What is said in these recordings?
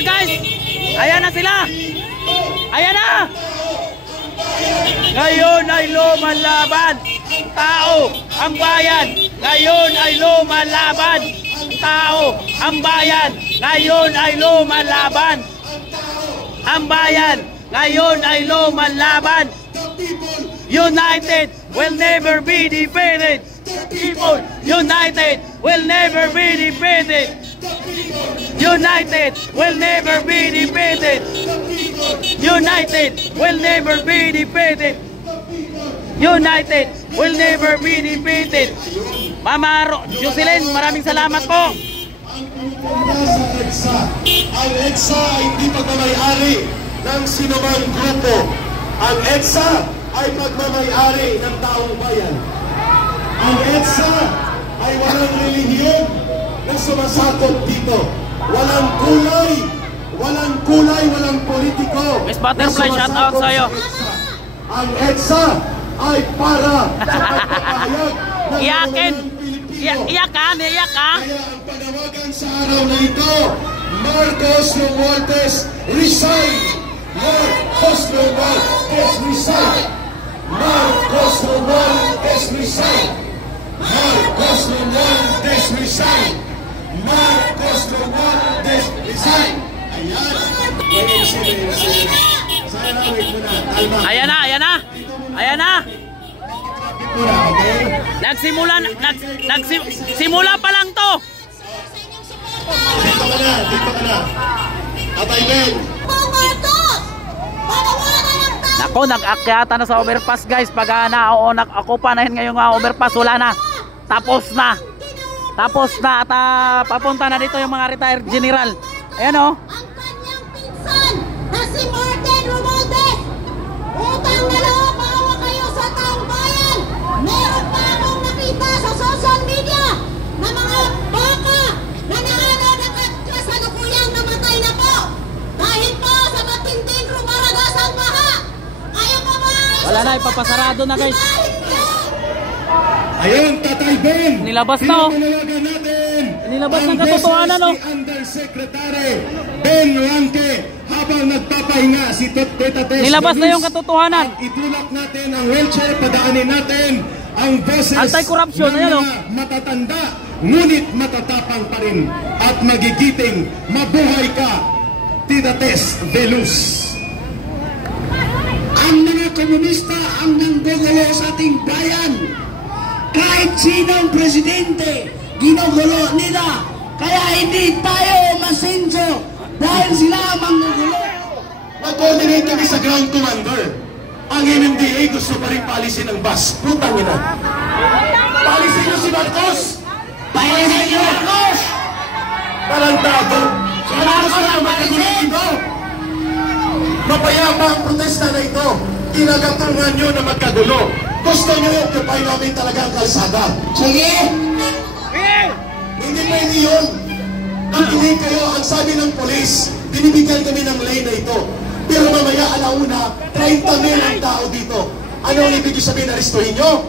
na guys. Ayan na sila. Ayan na. Ngayon ay lumalaban tao ang bayan. Ngayon ay lumalaban tao ang bayan. Ngayon ay lumalaban ang bayan. Ngayon ay lumalaban. United will never be defeated. People united will never be defeated. United will never be defeated. United will never be defeated. United will never be defeated. Mama Jocelyn, maraming salamat po. Ang EDSA ay hindi pagmamayari ng sinumang grupo. Ang EDSA ay pagmamayari ng taong bayan. Ang EDSA ay walang relihiyon na sumasakop dito. Walang kulay, walang politiko. Miss Butterfly, shout out sa'yo. Ang EDSA ay para sa pagpapahayag ng Iyakin. Pilipino. Iyak ka. Kaya ang panawagan sa araw na ito, Marcos Romualdez resign! Marcos Romualdez resign! Marcos Romualdez resign! Marcos Romualdez resign! Marcos Romualdez resign! Ayan! Ayan na, ayan na. Ayan na. Nagsimula pa lang to. Dito ka na. Atay Ben. Nako, nag-akyata na sa overpass guys. Pag ako panahin ngayong overpass, wala na. Tapos na. At papunta na dito yung mga retired general. Ayan o. Ang kanyang pinsan na si Martin Romualdez. Utang na loob, maawa kayo sa taong bayan. Meron pa akong nakita sa social media na mga baka na naanod at kasalukuyang namatay na po. Dahil po sa matinding rumaragasang baha. Kayo pa ba? Wala na, ipapasarado na guys. Ayun, Tatay Ben. Nilabas na oh. Pinapanawagan natin. Nilabas ng katotohanan oh. Undersecretary Ben Ranque habang nagpapahinga si Teta Tess. Nilabas na yung katotohanan. Itulak natin ang wheelchair, padaanin natin ang boses Anti-corruption, ng ayan, oh. mga matatanda, ngunit matatapang pa rin at magigiting. Mabuhay ka, Tita Tess de Luz. Ang mga komunista ang nanggugulo sa ating bayan. Kahit sinong presidente, ginugulo nila. Kaya hindi tayo masinso dahil sila manggugulo. Nag-coordinate kami sa ground commander. Ang MMDA gusto pa rin palisin ang bus. Putang ina. Palisin nyo si Marcos! Palisin niyo Marcos! Talantado! Si Marcos na ang makagulo dito! Mapayapa ang protesta na ito. Kinagatungan nyo na magkagulo. Gusto nyo occupy namin talaga ang kalsada. Sige! Hindi pwede yun. Ang hindi kayo, ang sabi ng polis, binibigyan kami ng lane na ito. Pero mamaya alauna, 30 mil ang tao dito. Ano ang ibig sabihin na arestuhin nyo?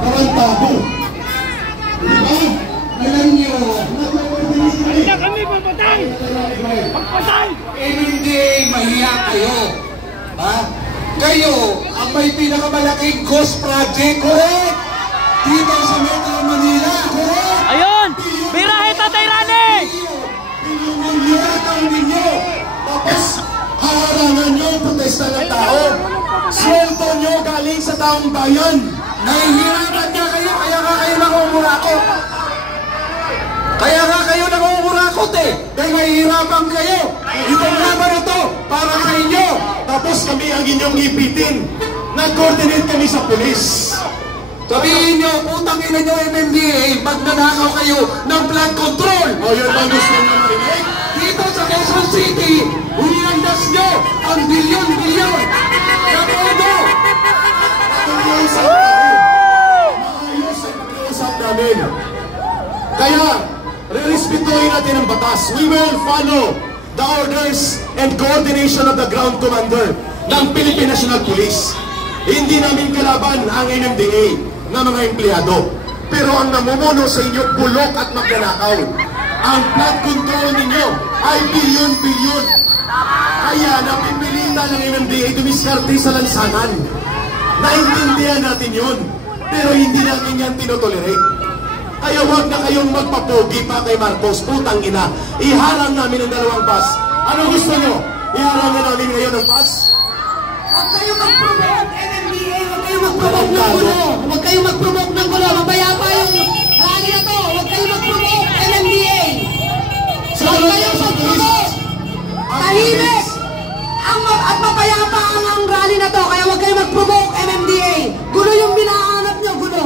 Tarantado. Diba? Alam nyo, Kaya kami papatay! Pagpatay! hindi mahiya kayo. Ha? Kayo ang may pinakamalaking ghost project, correct? Dito sa Metro Manila, correct? Ayun! Birahe Tatay Rani! Milyon ang ninyo. Tapos, haharangan nyo ang protesta ng tao. Sweldo nyo galing sa taong bayan. Nahihirapan nga kayo, kaya nga kayo nangungurakot. Kaya nga kayo nangungurakot eh. Dahil nahihirapan kayo. Itong laban na to, para sa inyo. Tapos kami ang inyong ipitin. Nag-coordinate kami sa pulis. Sabihin nyo, putang ina nyo MMDA, magnanakaw kayo ng flood control. O yun ang gusto nyo marinig? Dito sa Quezon City, unilandas nyo ang bilyon-bilyon na todo. Maayos ang pag-iusap namin. Kaya, re-respetuhin natin ang batas. We will follow the orders and coordination of the ground commander ng Philippine National Police. Hindi namin kalaban ang NMDA na mga empleyado. Pero ang namumuno sa inyo, bulok at magnanakaw. ang flood control ninyo ay bilyon-bilyon. Kaya napipilitan ng MMDA dumiskarte sa lansangan. Naintindihan natin yun, pero hindi natin yan tinotolerate. Kaya huwag na kayong magpapogi pa kay Marcos. Putang ina, iharang namin ang dalawang bus. Ano gusto nyo? Iharang na namin ngayon ang bus? Huwag kayong mag-promote, MMDA! Huwag kayong mag-promote ng gulo! Huwag kayong mag-promote ng gulo! Mabaya pa yung rally na to! Huwag kayong mag-promote, MMDA! Huwag kayong mag-promote! Tahimik! At mapayapa ang rally na to, kaya huwag kayong mag-promote, MMDA! Gulo yung binahanap nyo, gulo!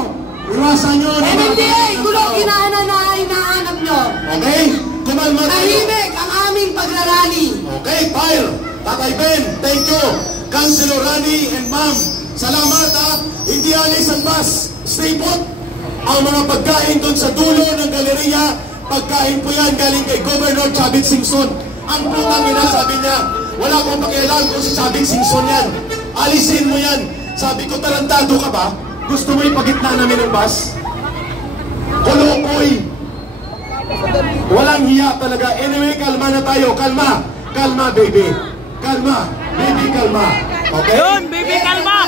Urasan nyo na MMDA! Gulo hinahanap nyo! Okay? Kumalma tayo. Tahimik ang aming pagrarally! Okay, fire! Tatay Ben, thank you! Councilor Rani and Ma'am, salamat ha! Hindi alis ang bus! Stay put! Ang mga pagkain doon sa dulo ng galeriya, pagkain po yan galing kay Governor Chavit Singson. Ang putang ina, sabi niya, wala akong pakialam kung si Chavit Singson yan. Alisin mo yan. Sabi ko, tarantado ka ba? Gusto mo ipagitna namin ng bus? Kolokoy! Walang hiya talaga. Anyway, kalma na tayo. Kalma. Kalma, baby. Kalma. Baby, kalma. Okay? Yun, baby, kalma!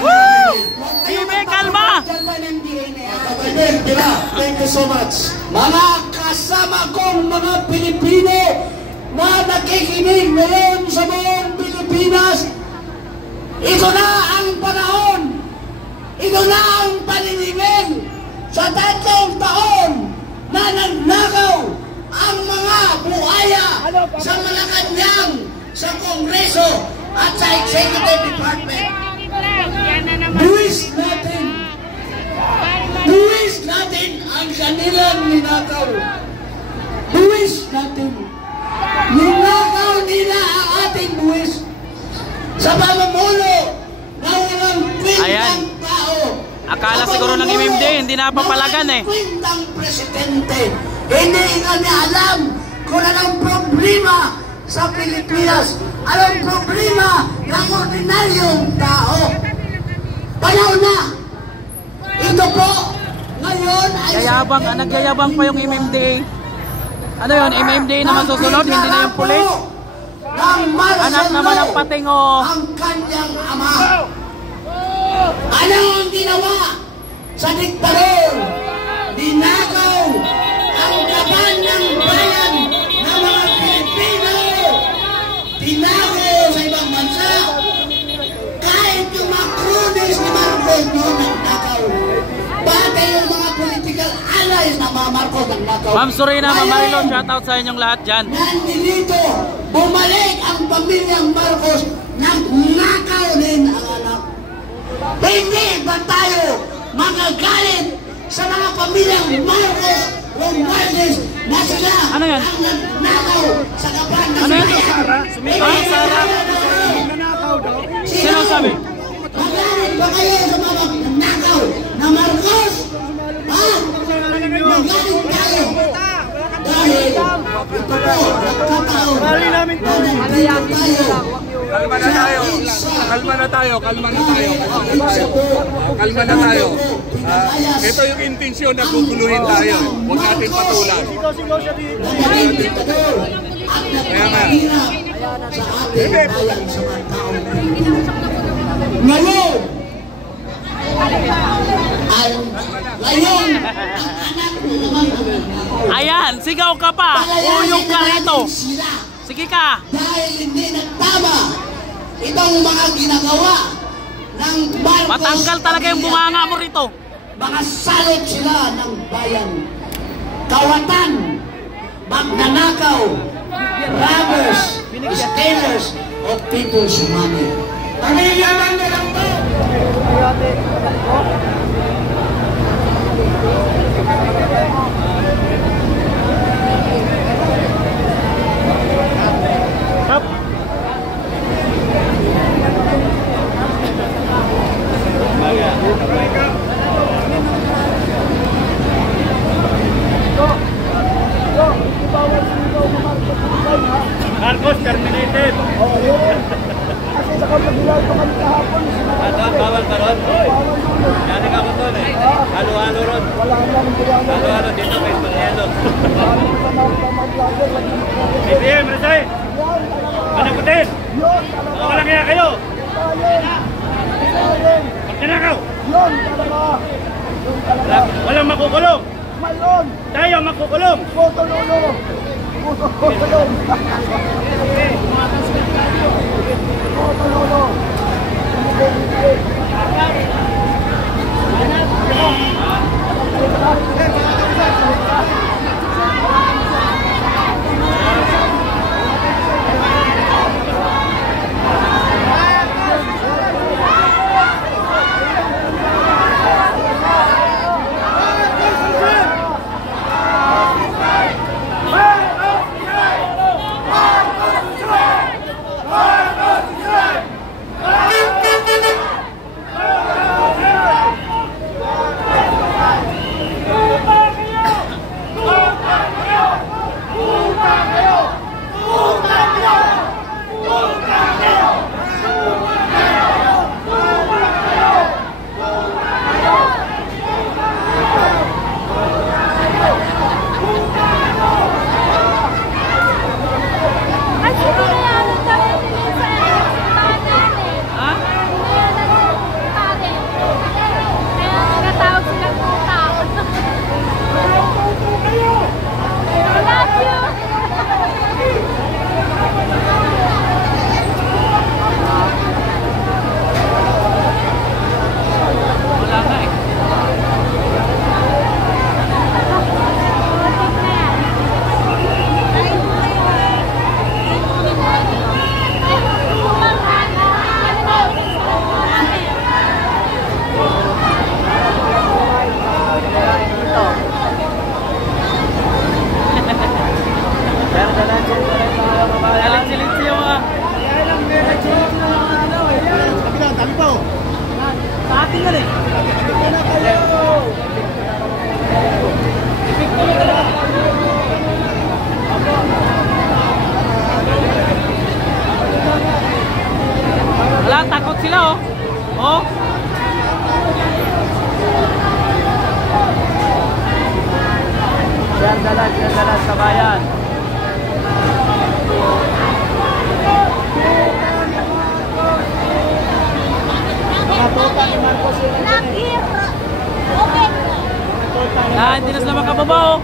Woo! Baby, kalma! Tatay Ben, Kira, thank you so much. Mga kasama kong mga Pilipino na nakikinig ngayon sa buong Pilipinas, ito na ang panahon, ito na ang paniningin sa 3 taon na nagnakaw ang mga buhaya sa Malacanang, sa Kongreso at sa Executive Department. Buwis natin ang kanilang ninakaw. Buwis natin. Ninakaw nila ang ating buwis sa pamumulo na walang kwentang tao. Akala siguro ng MMD, hindi napapalagan eh. Kwentang presidente. Hindi nga niya alam kung anong problema sa Pilipinas. Anong problema ng ordinaryong tao. Panahon na. Ito po, ngayon ay... Nagyayabang pa yung MMDA. Ano yun, MMDA na masusunod, hindi na yung pulis? Anak naman ang patingo. Ang kanyang ama. Ano ang ginawa sa diktador? Dinakaw ang kaban ng bayan ng mga Pilipino. Dinakaw sa ibang bansa. Kahit yung mga krunis ni Marcos noon nagnakaw. Pati yung mga political allies na mga Marcos nagnakaw. Ma'am Surina, Ma'am Marilon, shoutout sa inyong lahat dyan. Nandito, bumalik ang pamilyang Marcos, nagnakaw din ang anak. Hindi ba tayo magagalit sa mga pamilyang Marcos Romualdez na sila ano yan? ang nagnakaw sa kaban ng Ano yan? bayan? Ah, Sara? Sino sabi? Magalit ba kayo sa mga nagnakaw na Marcos? Ha? Magalit tayo. Dahil ito po, nagkataon na nandito tayo. Kalma na tayo. Kalma na tayo. Kalma na tayo. Kalma na tayo. Ito yung intensyon na guguluhin tayo. Huwag natin patulan. Kaya nga. Ngayon, Ayan, sigaw ka pa. Uyong ka rito. Sige ka. Dahil hindi nagtama itong mga ginagawa ng Marcos. Matanggal talaga yung bunganga mo rito. Mga salot sila ng bayan. Kawatan, magnanakaw, robbers, stealers of people's money. Pamiyaman na lang to! Marcos, terminated. Kasi sa kapag-ilan pa kami kahapon. Bawal pa ron? Yan ang ako doon eh. Halo-halo ron. Wala lang. Halo-halo dito. tayo makukulong. Tutulong. Wala, takot sila oh. Oh. Siyan dalas sa bayan. Hindi na sila makababa oh.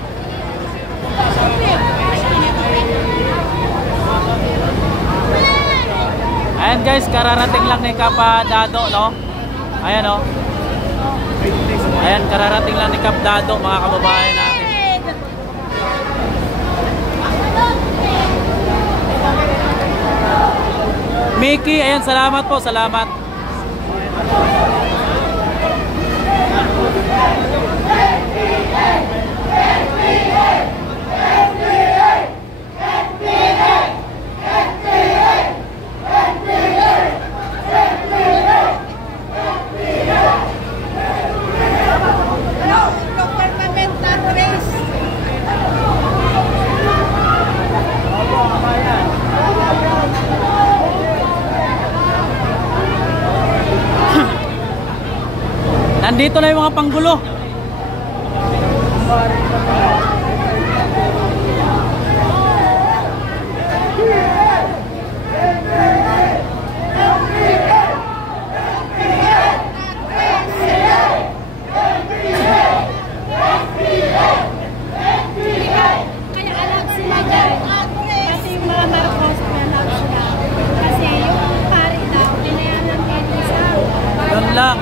Ayan guys, kararating lang ni Kapa Dado, no? Ayan oh. Ayan, kararating lang ni Kap Dado, mga kababayan natin. Mickey, ayan, salamat po, salamat. Nandito na yung mga panggulo. Doon lang.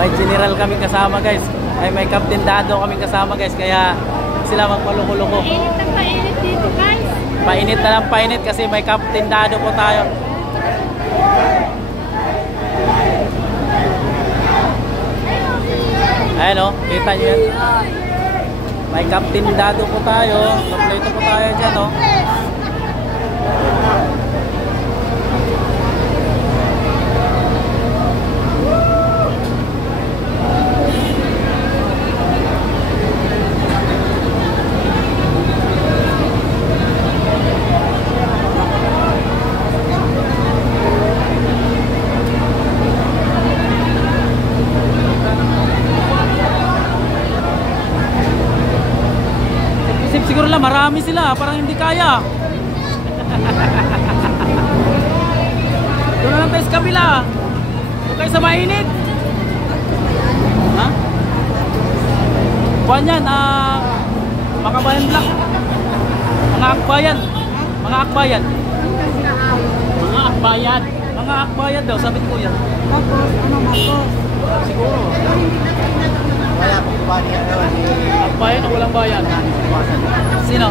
May general kami kasama guys. Ay may Captain Dado kami kasama guys. Kaya sila magpaluko-luko. Painit na painit dito guys. Painit na lang painit kasi may Captain Dado po tayo. Ayan o, kita nyo yan. May Captain Dado po tayo. Kompleto po tayo dyan o. Siguro lang marami sila, parang hindi kaya. sa mainit. Ha? Buwan yan, Makabayan Black. Mga akbayan. Mga akbayan. Mga akbayan. Mga akbayan daw, sabi ko yan. Siguro. Akbayan o walang bayan? Sino?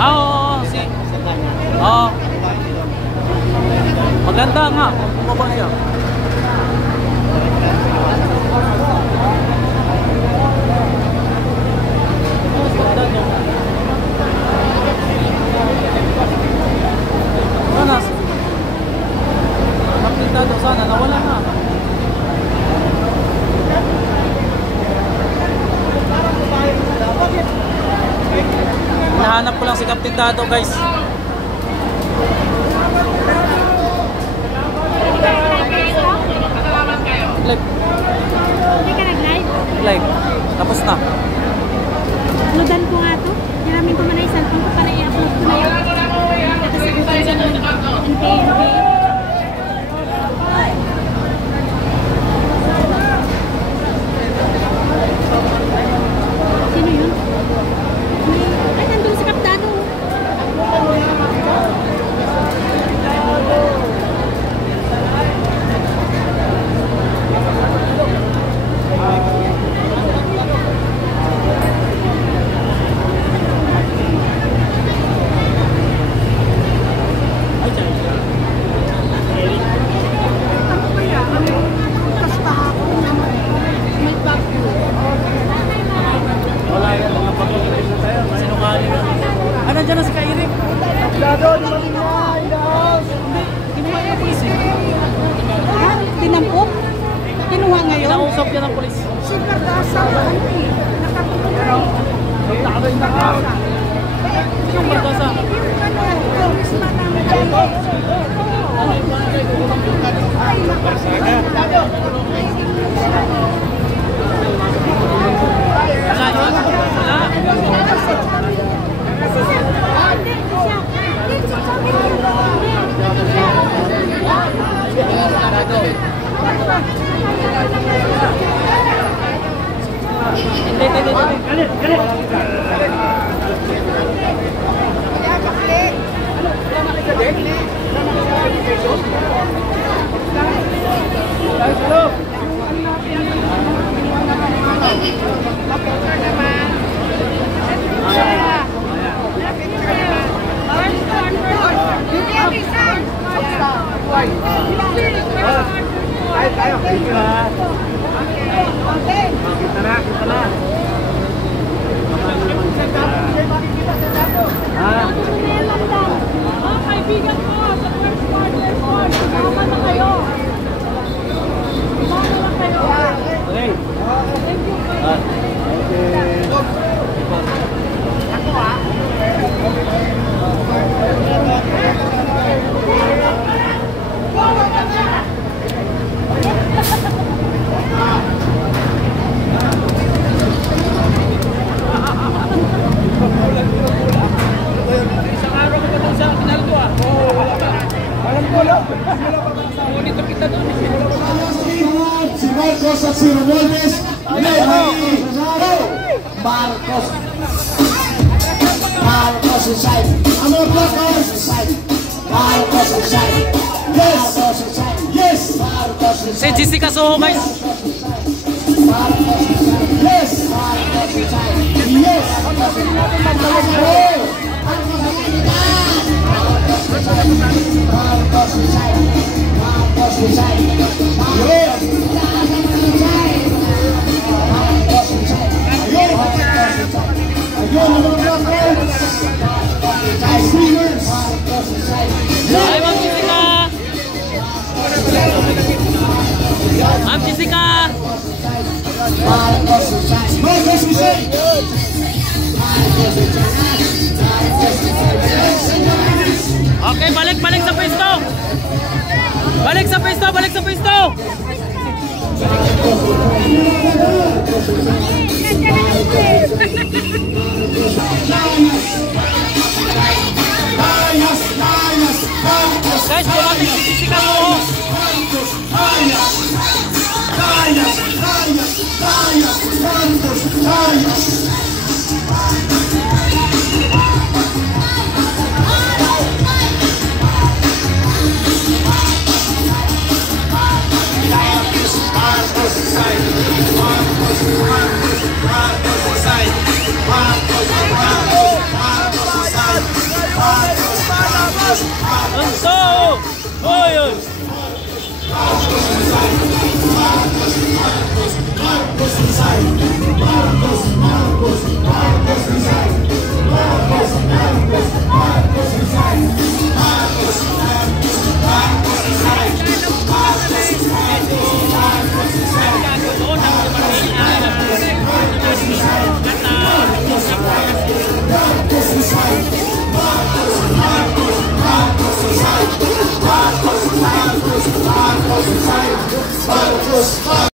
Oo, si. Oo. Maganda nga. Bumaba siya. Sana. Napintado sana. Nawala na. Hinahanap ko lang si Captain Dado, guys. Live. Hindi ka nag-live? Live. Tapos na. Uploadan ko nga to. Hiramin ko muna yung cellphone ko para i-upload ko na yun. Nakasagutan siya ng NPNP. Sino yun? Ay, nandun si Kapdano. Nandiyan na si Kairik. Dado, di ba hindi? Kinuha yung polis eh. Ha? Tinampok? Kinuha ngayon? Kinausap yan ng polis. Si Pagkasa, ano eh? Nakapagulay. Nakakabay na ka. Sino Pagkasa? Congressman namin kayo. Ay, nakapagulay. Kaibigan ko sa first quarter, sumama na kayo. Sumama na kayo. Okay. Thank you. Ako isang araw ko pa doon sa Pinaldo ah. Oo, wala pa. Alam ko lang. Monitor kita doon. Si Marcos at si Romualdez. Marcos. Marcos inside. Ang mga placards. Marcos inside. Yes. Marcos inside. Yes. Marcos Si inside. Jessica Soho, guys. Marcos inside. Yes. Marcos inside. Yes. Marcos inside. Marcos inside. Marcos inside. Ayun, ang mga placards. Singers. Hi, Ma'am Jessica. Ma'am Jessica. Marcos inside. Marcos inside. Marcos inside. guys, kung natin sisikat mo. Marcos, Hayas! Hayas! Hayas! Hayas! Marcos, Hayas! Lanzo! Hoy! Marcos,